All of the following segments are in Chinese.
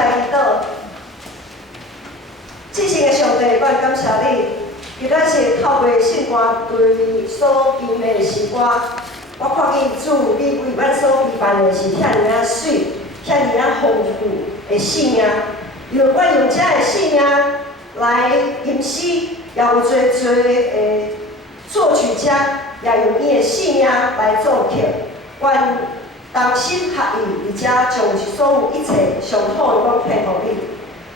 来祈祷。至圣的上帝，我感谢你，今仔是透过圣歌对所吟的诗歌，我看见主你为阮所陪伴的是遐尔水，遐尔丰富的生命，让阮用这个生命来吟诗，也有做的作曲家也用伊的生命来作曲，阮同心合意，而且将所有一切上好的拢献互你。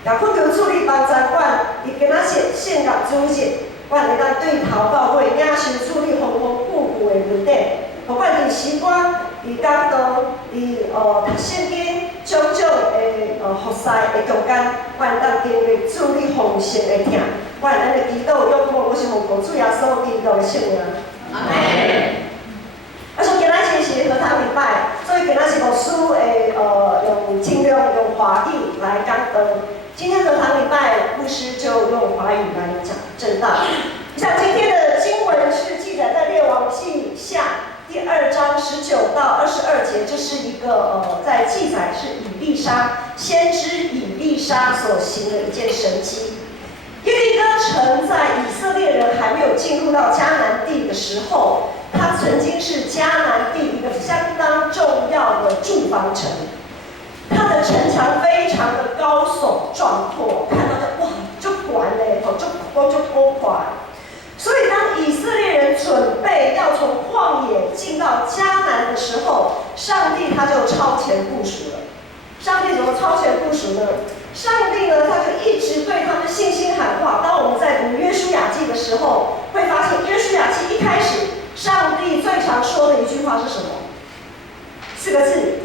也恳求主你帮助阮，伫今仔日圣乐主日，阮会当对头到尾领受主你丰丰富富的恩典，互阮伫时光、伫讲道、伫读圣经种种的服侍的中间，阮当经历主你丰盛的疼。阮安尼祈祷仰望，我是奉主耶稣基督的圣名。阿门。像今仔日是合堂礼拜，所以今仔日牧师用尽量用华语来讲道。今天合堂礼拜，牧师就用华语来讲正道。像今天的经文是记载在列王记下第2章19到22节，这是一个在记载是以利沙先知以利沙所行的一件神迹。耶利哥城在以色列人还没有进入到迦南地的时候，它曾经是迦南地一个相当重要的住房城。它的城墙非常的高耸壮阔，看到就哇，就管嘞，就高宽。所以当以色列人准备要从旷野进到迦南的时候，上帝他就超前部署了。上帝怎么超前部署呢？上帝呢，他就一直对他们信心喊话。当我们在读约书亚记的时候，会发现约书亚记一开始，上帝最常说的一句话是什么？4个字。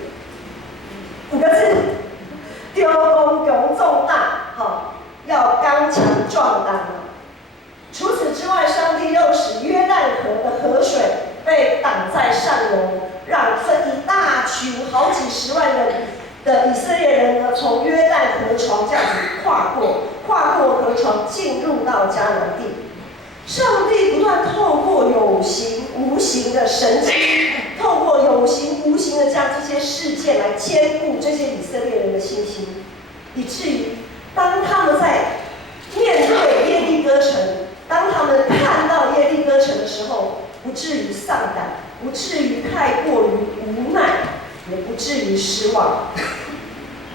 5个字，丢公勇重大，要刚强壮胆。除此之外，上帝又使约旦河的河水被挡在上游，让这一大群好几十万人的以色列人呢，从约旦河床这样子跨过河床，进入到迦南地。上帝不断透过有形无形的神迹，透过有形无形的将这些事件来兼顾这些以色列人的信心，以至于当他们在面对耶利哥城，当他们看到耶利哥城的时候，不至于丧胆，不至于太过于无奈，也不至于失望。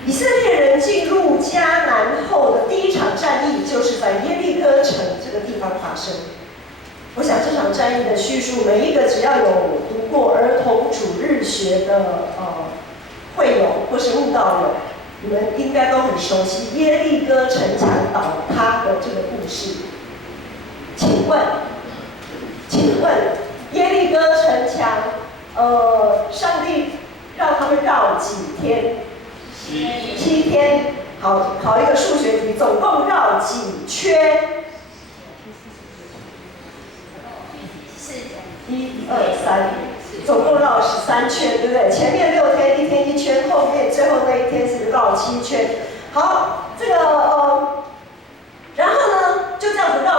以色列人进入迦南后的第一场战役，就是在耶利哥城这个地方发生。我想这场战役的叙述，每一个只要有读过儿童主日学的会友或是慕道友，你们应该都很熟悉耶利哥城墙倒塌的这个故事。请问，耶利哥城墙，上帝让他们绕几天？7天。好，考一个数学题，总共绕几圈？1、2、3，总共绕13圈，对不对？前面6天，1天1圈，后面最后那一天是绕7圈。好，这个然后呢，就这样子绕，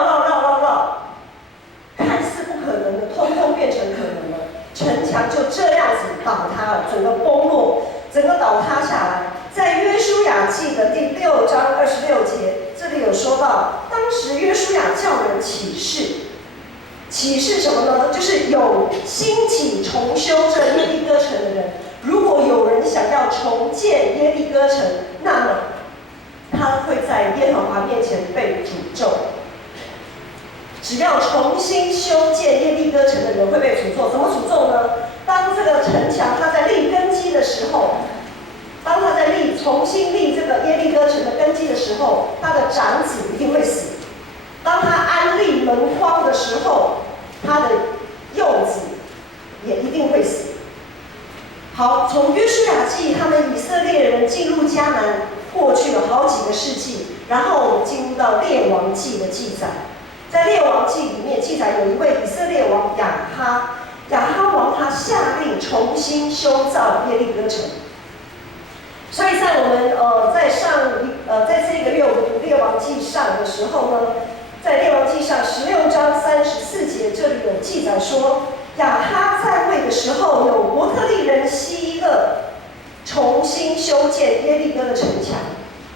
看似不可能的，通通变成可能了。城墙就这样子倒塌了，整个崩落，整个倒塌下来。在约书亚记的第6章26节，这里有说到，当时约书亚叫人起誓什么呢？就是有兴起重修这耶利哥城的人，如果有人想要重建耶利哥城，那么他会在耶和华面前被诅咒。只要重新修建耶利哥城的人会被诅咒，怎么诅咒呢？当这个城墙它在立根基的时候，当他在重新立这个耶利哥城的根基的时候，他的长子一定会死。当他安立门框的时候，他的幼子也一定会死。好，从约书亚记，他们以色列人进入迦南，过去了好几个世纪，然后我们进入到列王记的记载。在列王记里面记载有一位以色列王亚哈王，他下令重新修造耶利哥城。所以在我们在这个列王记上的时候呢，在列王记上16章34节，这里有记载说，亚哈在位的时候，有伯特利人希勒重新修建耶利哥的城墙。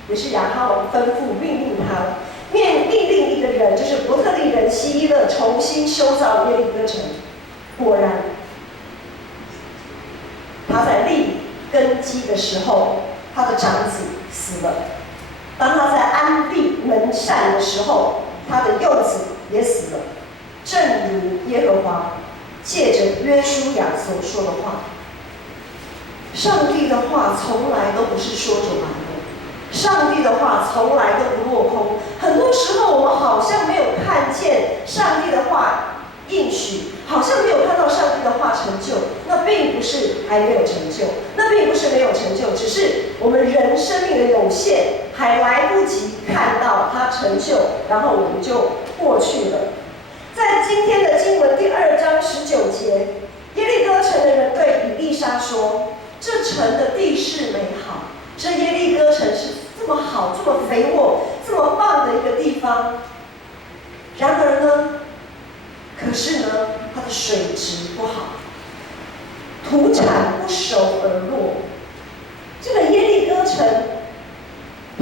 也是亚哈王吩咐命令他，命令一个人，就是伯特利人希伊勒重新修造耶利哥城。果然，他在立根基的时候，他的长子死了；当他在安闭门扇的时候，他的幼子也死了。正如耶和华借着约书亚所说的话，上帝的话从来都不是说着玩的，上帝的话从来都不落空。很多时候我们好像没有看见上帝的话应许，好像没有看到上帝的话成就，那并不是还没有成就，那并不是没有成就，只是我们人生命的有限，还来不及看到它成就，然后我们就过去了。在今天的经文第2章19节，耶利哥城的人对以利沙说：“这城的地势美好，这耶利哥城是这么好、这么肥沃、这么棒的一个地方。然而呢，可是呢，它的水质不好，土产不熟而落。这个耶利哥城，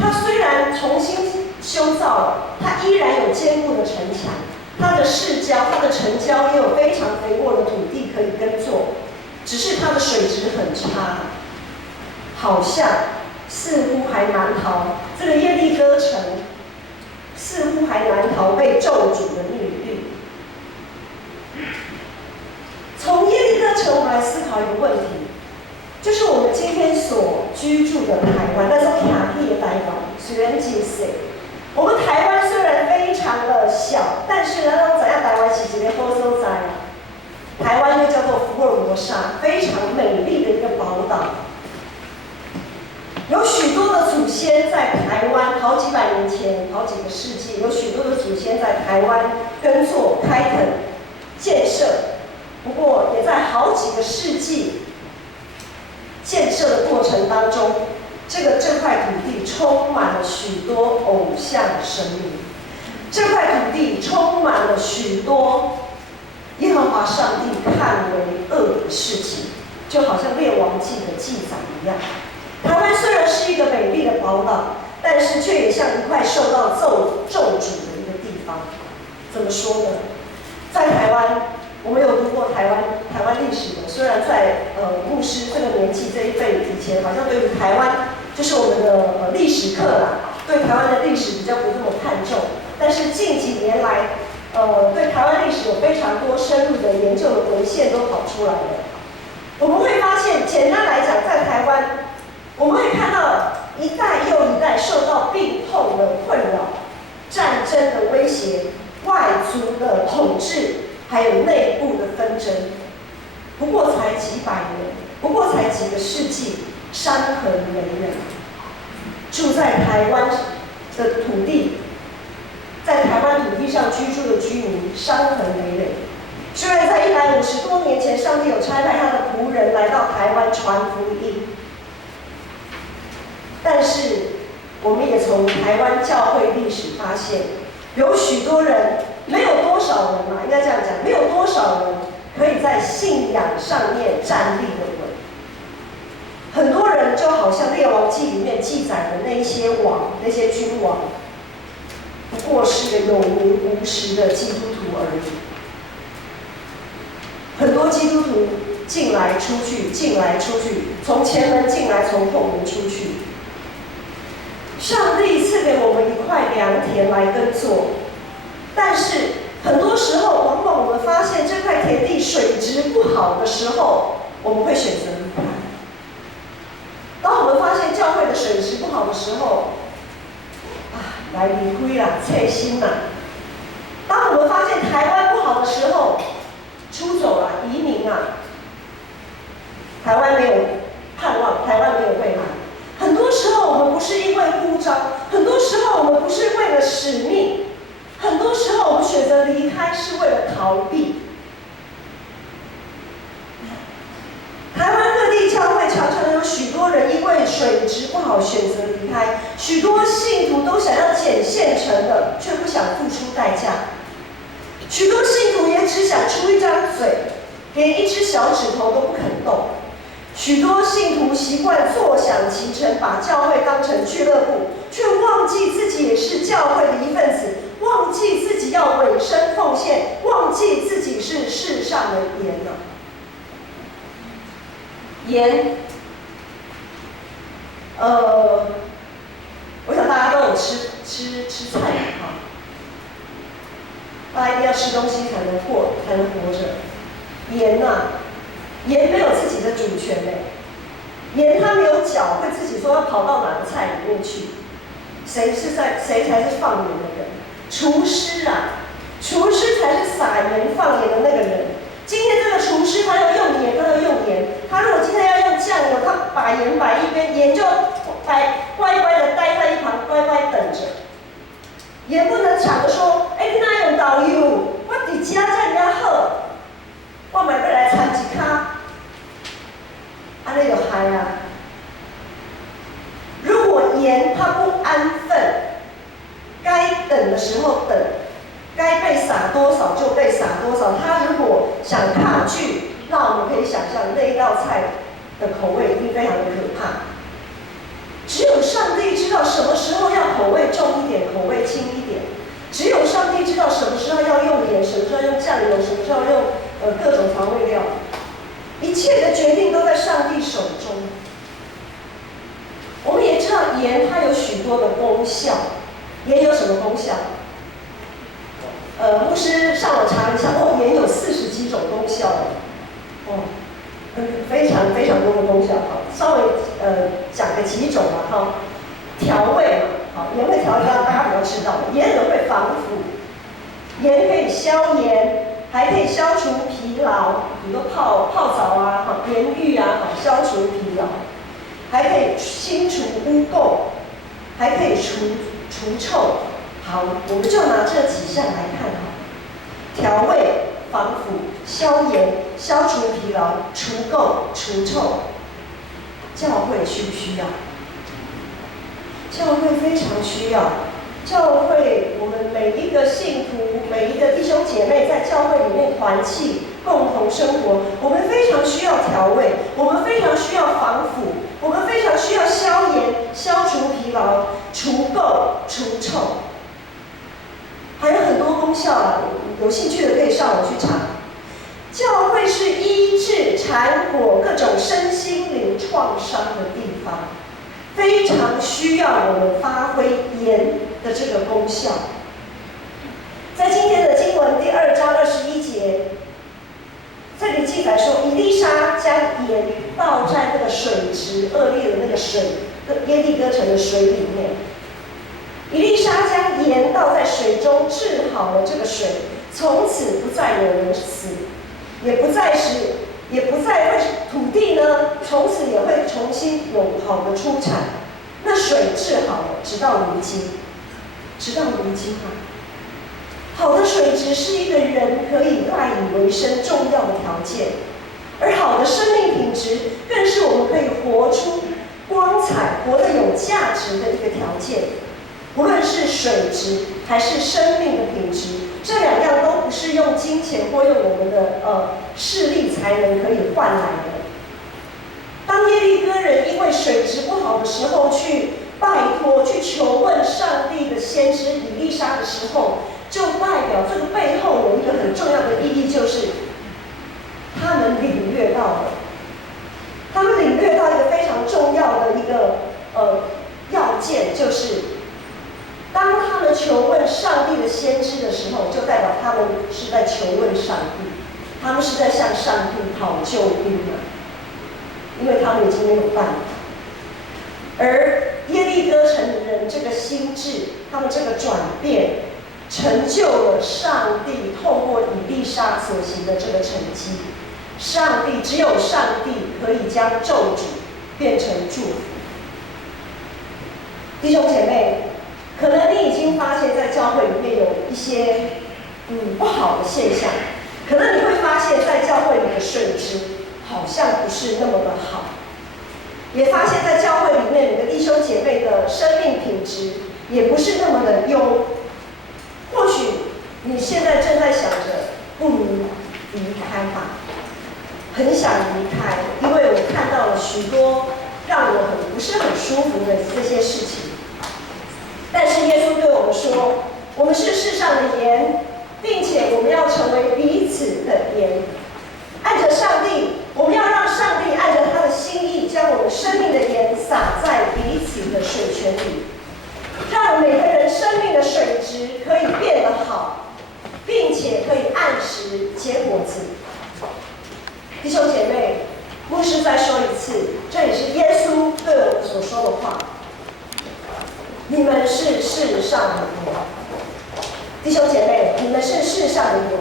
它虽然重新修造了，它依然有坚固的城墙。”它的市郊、它的城郊也有非常肥沃的土地可以耕作，只是它的水质很差，好像似乎还难逃这个耶利哥城，似乎还难逃被咒诅的命运。从耶利哥城，我们来思考一个问题，就是我们今天所居住的台湾，那是卡地的台湾，虽然几岁。我们台湾虽然非常的小，但是呢，怎样台湾是一个好所在啊？台湾又叫做福尔摩沙，非常美丽的一个宝岛。有许多的祖先在台湾，好几百年前，好几个世纪，有许多的祖先在台湾耕作、开垦、建设。不过，也在好几个世纪建设的过程当中，这块土地充满了许多偶像神明，这块土地充满了许多耶和华上帝看为恶的事情，就好像列王记的记载一样。台湾虽然是一个美丽的宝岛，但是却也像一块受到咒诅的一个地方。怎么说呢？在台湾，我们有读过台湾历史的，虽然在牧师这个年纪这一辈以前，好像对于台湾就是我们的历史课啦，对台湾的历史比较不这么看重。但是近几年来，对台湾历史有非常多深入的研究的文献都跑出来了。我们会发现，简单来讲，在台湾，我们会看到一代又一代受到病痛的困扰、战争的威胁、外族的统治，还有内部的纷争。不过才几百年，不过才几个世纪，山河为人。住在台湾的土地，在台湾土地上居住的居民，山河为人。虽然在150多年前，上帝有差派他的仆人来到台湾传福音，但是我们也从台湾教会历史发现，有许多人，没有多少人嘛，应该这样讲，没有多少人可以在信仰上面站立得稳。很多人就好像《列王纪》里面记载的那些王、那些君王，不过是个有名无实的基督徒而已。很多基督徒进来出去，进来出去，从前门进来，从后门出去。上帝赐给我们一块良田来耕作，但是很多时候，往往我们发现这块田地水质不好的时候，我们会选择离开。当我们发现教会的水质不好的时候，来离开啦，切心啦。当我们发现台湾不好的时候，出走啦，移民啊，台湾没有盼望，台湾没有未来。很多时候我们不是因为呼召，很多时候我们不是为了使命，很多时候我们选择离开是为了逃避。台湾各地教会常常有许多人因为水质不好选择离开，许多信徒都想要捡现成的，却不想付出代价。许多信徒也只想出一张嘴，连一只小指头都不肯动。许多信徒习惯坐享其成，把教会当成俱乐部，却忘记自己也是教会的一份子，忘记自己要委身奉献，忘记自己是世上的盐了。盐，我想大家都有吃菜哈，大家一定要吃东西才能活着。盐盐没有自己的主权嘞，盐它没有脚，会自己说要跑到哪个菜里面去。谁才是放盐的人？厨师啊，厨师才是撒盐放盐的那个人。今天这个厨师他要用盐，他如果今天要用酱油，他把盐摆一边，盐就乖乖的待在一旁，乖乖等着。盐不能抢着说，你哪用导游？我伫家这样好，我买要来掺一卡，安尼就害啊！如果盐它不安分，该等的时候等，该被撒多少就被撒多少。他如果想抗拒，那我们可以想象那一道菜的口味一定非常的可怕。只有上帝知道什么时候要口味重一点，口味轻一点。只有上帝知道什么时候要用盐，什么时候用酱油，什么时候用各种调味料。一切的决定都在上帝手中。我们也知道盐它有许多的功效，盐有什么功效？牧师上网查了一下，盐有40几种功效非常非常多的功效。好，稍微讲个几种嘛哈，调味嘛，好，盐会调味，大家比较知道的，盐也会防腐，盐可以消炎，还可以消除疲劳，比如说泡澡啊，好，盐浴啊，好，消除疲劳，还可以清除污垢，还可以除臭。好，我们就拿这几项来看哈，调味、防腐、消炎、消除疲劳、除垢、除臭。教会需不需要？教会非常需要。教会，我们每一个信徒、每一个弟兄姐妹在教会里面团契、共同生活，我们非常需要调味，我们非常需要防腐，我们非常需要消炎、消除疲劳、除垢、除臭。还有很多功效啊，有兴趣的可以上网去查。教会是医治、缠裹各种身心灵创伤的地方，非常需要我们发挥盐的这个功效。在今天的经文第2章21节，这里记载说，以利沙将盐倒在那个水质恶劣的那个水，耶利哥城的水里面。以利沙将盐倒在水中，治好了这个水，从此不再有人死，也不再会土地呢，从此也会重新有好的出产。那水治好了，直到如今啊，好的水质是一个人可以赖以为生重要的条件，而好的生命品质更是我们可以活出光彩、活得有价值的一个条件。无论是水质还是生命的品质，这2样都不是用金钱或用我们的势力才能可以换来的。当耶利哥人因为水质不好的时候去拜托、去求问上帝的先知以利沙的时候，就代表这个背后有一个很重要的意义，就是他们领略到一个非常重要的一个要件，就是当他们求问上帝的先知的时候，就代表他们是在求问上帝，他们是在向上帝讨救兵啊，因为他们已经没有办法。而耶利哥城人这个心智，他们这个转变，成就了上帝透过以利沙所行的这个成绩。只有上帝可以将咒诅变成祝福。弟兄姐妹，可能你已经发现，在教会里面有一些不好的现象，可能你会发现，在教会里的水质好像不是那么的好，也发现，在教会里面你的弟兄姐妹的生命品质也不是那么的优。或许你现在正在想着，不如离开吧，很想离开，因为我看到了许多让我不是很舒服的这些事情。但是耶稣对我们说，我们是世上的盐，并且我们要成为彼此的盐。按着上帝，我们要让上帝按着他的心意，将我们生命的盐撒在彼此的水泉里，让每个人生命的水质可以变得好，并且可以按时结果子。弟兄姐妹，牧师再说一次，这也是耶稣对我们所说的话。你们是世上的盐。弟兄姐妹，你们是世上的盐。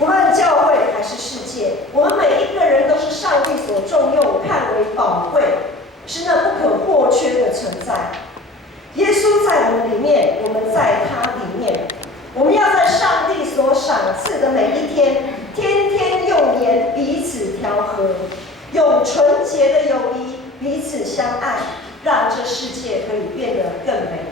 无论教会还是世界，我们每一个人都是上帝所重用、看为宝贵，是那不可或缺的存在。耶稣在我们里面，我们在他里面。我们要在上帝所赏赐的每一天，天天用盐彼此调和，用纯洁的友谊彼此相爱，让这世界可以变得更美